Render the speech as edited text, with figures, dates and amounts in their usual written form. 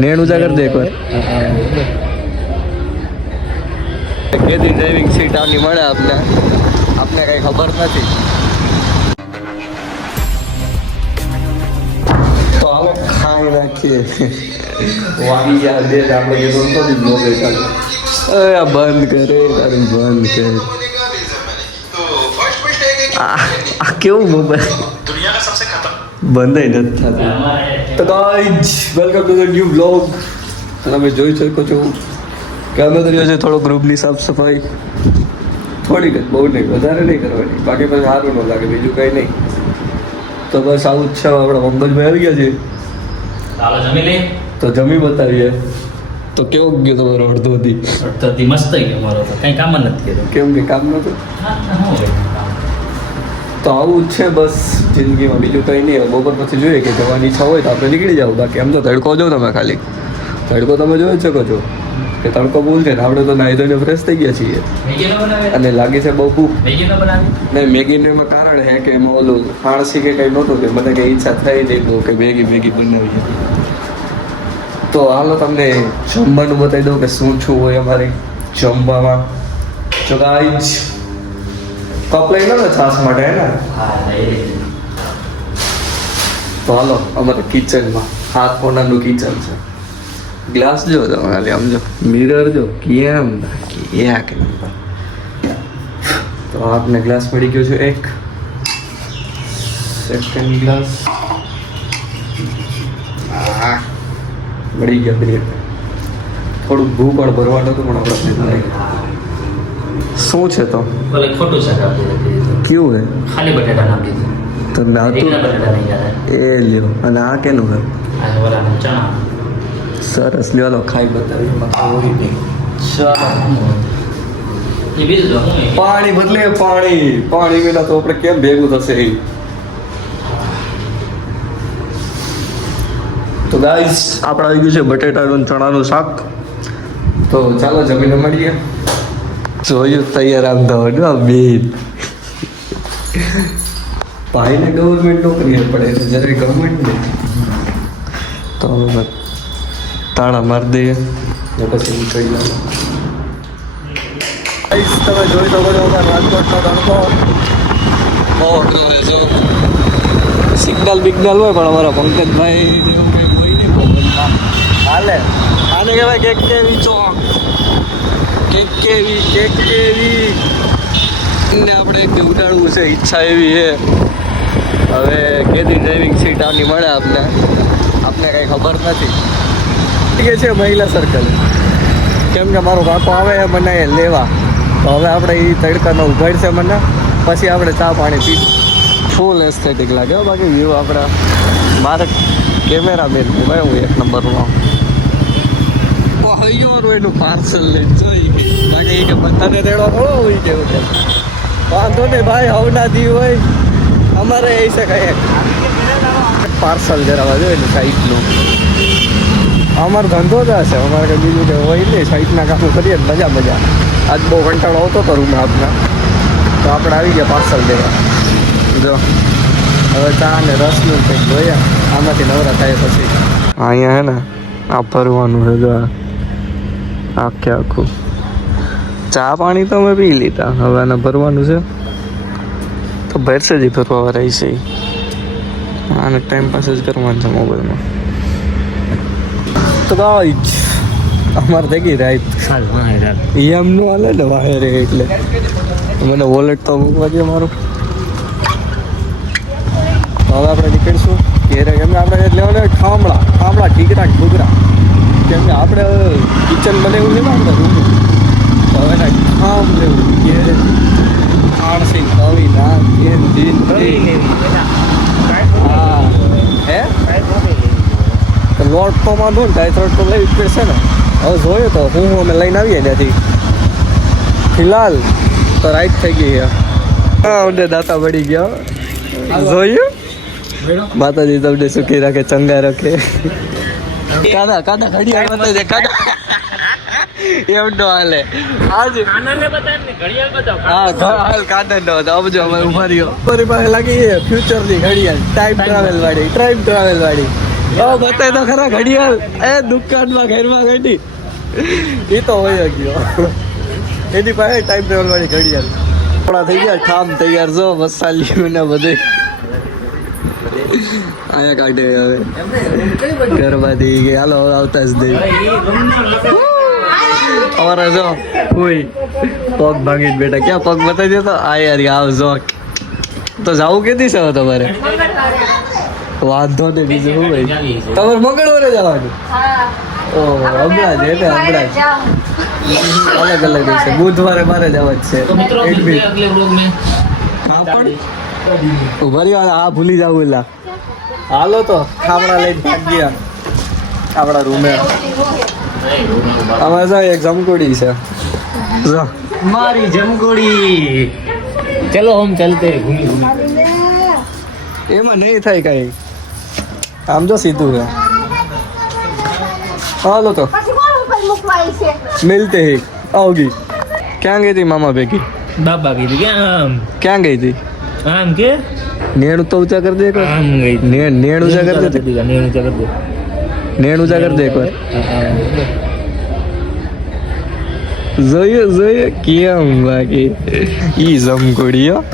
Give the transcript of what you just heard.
નેણ ઊંચા કરી દે એકવાર. કેદી ડ્રાઇવિંગ સીટ આની મળે આપને કઈ ખબર નથી. તો હાલો ખાઈ નાખીએ. વાગી ગયા બે આપણે કીધું તો બ્લોગ ચાલુ. આ બંધ કરે તારું બંધ કરે. આ કેવું મોબાઈલ બંધ નથી થતું. તો guys welcome to the new blog. તમે જોઈ શકો છો કે અમે કર્યો છે થોડો ગ્રુપની સાફ સફાઈ. થોડીક જ, બહુ નહીં, વધારે નહીં કરવાની, બાકી પછી સારું ન લાગે, બીજું કંઈ નહીં. તો બસ આવું જ છે. આપણા મંગલભાઈ આવી ગયા છે તો જમી બતાવીએ. તો કેવો ગયો તમારો અડધોથી? મસ્ત ગયો મારો તો, કંઈ કામ જ નથી કર્યું. કેમ કે કામ નહોતું? તો આવું જ છે બસ જિંદગીમાં, બીજું કંઈ નહીં. બપોર પછી જોઈએ કે જવાની ઈચ્છા હોય તો આપણે નીકળી જાવ. બાકી એમ તો તડકો જો તમે ખાલી તડકો તમે જોઈ જ શકો છો કે તડકો બોલ છે ને. આપણે તો નાહી ધોઈને ફ્રેશ થઈ ગયા છીએ અને લાગે છે બહુ ભૂખ. નહીં, મેગીનું એમાં કારણ છે કે એમાં ઓલું ફાણસી કે કંઈ નહોતું કે મને કંઈ ઈચ્છા થઈ નહીં તો કે મેગી બનાવી. તો હાલો તમને જમવાનું બતાવી દઉં કે શું શું હોય અમારે જમવામાં. જો ગાઈઝ કપ લઈ લો ને છાશ માટે, હે ને? તો હાલો અમારે કિચનમાં હાથ કોનાનું કિચન છે. ગ્લાસ જો તમે ખાલી આમ જો, મિરર જો કેમ ક્યાં કે. તો આપને ગ્લાસ મળી ગયો છે એક. સેકન્ડ ગ્લાસ મળી ગયા બ્રેડ. થોડુંક ભૂ પણ ભરવાનું હતું પણ આપણે શું છે તો ખોટું શાક કેવું હે? ખાલી બટાટા નાખી દીધું તો નાતું એ લ્યો. અને આ કેનું હે? ચણા. સરસ, લ્યો લો ખાઈ બતાવી. પાણી બદલે પાણી વિના તો આપણે કેમ ભેગું થશે? તો ગાઈસ આપણે આવી ગયું છે બટેટાનું ચણાનું શાક. તો ચાલો જમીને મળીએ. જોયું તૈયાર આમ થવાનું બે ભાઈને ગવર્મેન્ટ નોકરી પડે એટલે જ્યારે ગવર્મેન્ટ ને તો હવે તાળા મારી દઈએ ને પછી નીકળી જવાનું. તમે જોઈ શકો છો રાજકોટનો તડકો બહુ જો સિગ્નલ બિગ્નલ હોય પણ અમારા પંકજભાઈ એવું કંઈ હોય નહીં પ્રોબ્લેમમાં હાલે. આને કહેવાય કેક કેવી ચોક, કેક કેવી ને આપણે એક ઉડાડવું છે, ઈચ્છા એવી છે. હવે કેદી ડ્રાઇવિંગ સીટ આની મળે આપને કંઈ ખબર નથી. એ છે મહિલા સર્કલ, કેમ કે મારો કાકો આવે મને લેવા. તો હવે આપણે એ તડકાનો ઉઘાડશે મને, પછી આપણે ચા પાણી પી. ફૂલ એસ્થેટિક લાગે. બાકી વ્યૂ આપણા મારે કેમેરામેન ભાઈ હું એક નંબરમાં મારું એનું પાર્સલ લઈને જોઈ બાકી એ કે બધાને રેડો થોડો હોય કેવું કે વાંધો નહીં ભાઈ. હવના દી હોય અમારે એ છે કઈ પાર્સલ જરાવા જોઈએ ને સાઈડનું. અમારો ધંધો જ હશે, અમારે કંઈ બીજું કે હોય નહીં. સાઈડના કામ કરીએ ને મજા. આજ બહુ કંટાળો આવતો હતો રૂમમાં આપના, તો આપણે આવી ગયા પાર્સલ દેવા. જો હવે ચા ને રસનું કંઈક જોયા, આમાંથી નવરા થાય પછી. અહીંયા હે ને આ ભરવાનું છે. જો આખું ચા પાણી તો અમે પી લીધા, હવે આને ભરવાનું છે. તો ભરશે જ ભરવા વાળા છે. આને ટાઈમ પાસ જ કરવાનું છે મોબાઈલમાં. તો ગાઈઝ અમારે થઈ ગઈ રાઈટ. એમ નું હાલે ને વાયરે એટલે મને વોલેટ તો મૂકવા દે મારું. હવે આપણે નીકળીશું ઘેરે. કેમ કે આપણે લેવાના ખામળા ઠીકરા કેમ કે આપણે કિચન બનાવ્યું છે ને આપણે રૂમ. તો હવે ના ખામ લેવું ઘેરે આણસી કવી ના હા હે તો લોટ તો વાંધો ને કાંઈ તો લઈ જ પડશે ને. હવે જોયું તો હું અમે લઈને આવીએ ત્યાંથી. ફિલહાલ તો રાઈટ થઈ ગઈ છે. હા દાતા પડી ગયા. જોયું માતાજી તમને સુખી રાખે, ચંગા રાખે. કાદા ઘડિયાળ બતાવી કાદા એમ નો હાલે. આજ હા હાલ કાદા નો આવજો અમારે ઉભા રહ્યો. મારી પાસે લાગી ફ્યુચરની ઘડિયાળ ટાઈમ ટ્રાવેલ વાળી બતાય તો ખરા ઘડિયાળ એ દુકાનમાં ઘરમાં ઘડી એ તો હોય ગયો એની પાસે ટાઈમ ટેબલ વાળી ઘડિયાળ થોડા થઈ ગયા ઠામ તૈયાર છો મસાલિયું ને બધે આયા કાઢે હવે ઘરમાંથી કે હાલો આવતા જ દઈ અમારા જો કોઈ પગ ભાંગી બેટા ક્યાં પગ બતાવી દેતો આ યાર આવજો તો જવું કેદી છે હવે તમારે વાંધો ને બીજું શું ભાઈ તમારે મંગળવારે જવાનું ઓહ હમણાં જ એટલે હમણાં જ અલગ અલગ દિવસે બુધવારે મારે જવા જ तो मित्रों છે मिलते हैं अगले व्लॉग में હા પણ ઉભારી આ ભૂલી જાવ એલા હાલો તો ખામડા લઈને ભાગ ગયા આપણા રૂમે અમારે એક જમકોડી છે જો हमारी जमकोड़ी चलो हम चलते हैं घूमी घूमी એમાં નહીં થાય કઈ આમ જો સીધું છે હાલો તો મિલતે હી आओगी ક્યાં ગઈ હતી મામા ભેગી बाबा की थी क्या आम ક્યાં ગઈ હતી आम के નેણ તો ઊંચા कर दे एक बार आम गई थी નેણ ઊંચા कर दे नींद ऊंचा कर दे નેણ ઊંચા कर दे एक बार જોઈએ કેમ બાકી ઈ જમકોડીઓ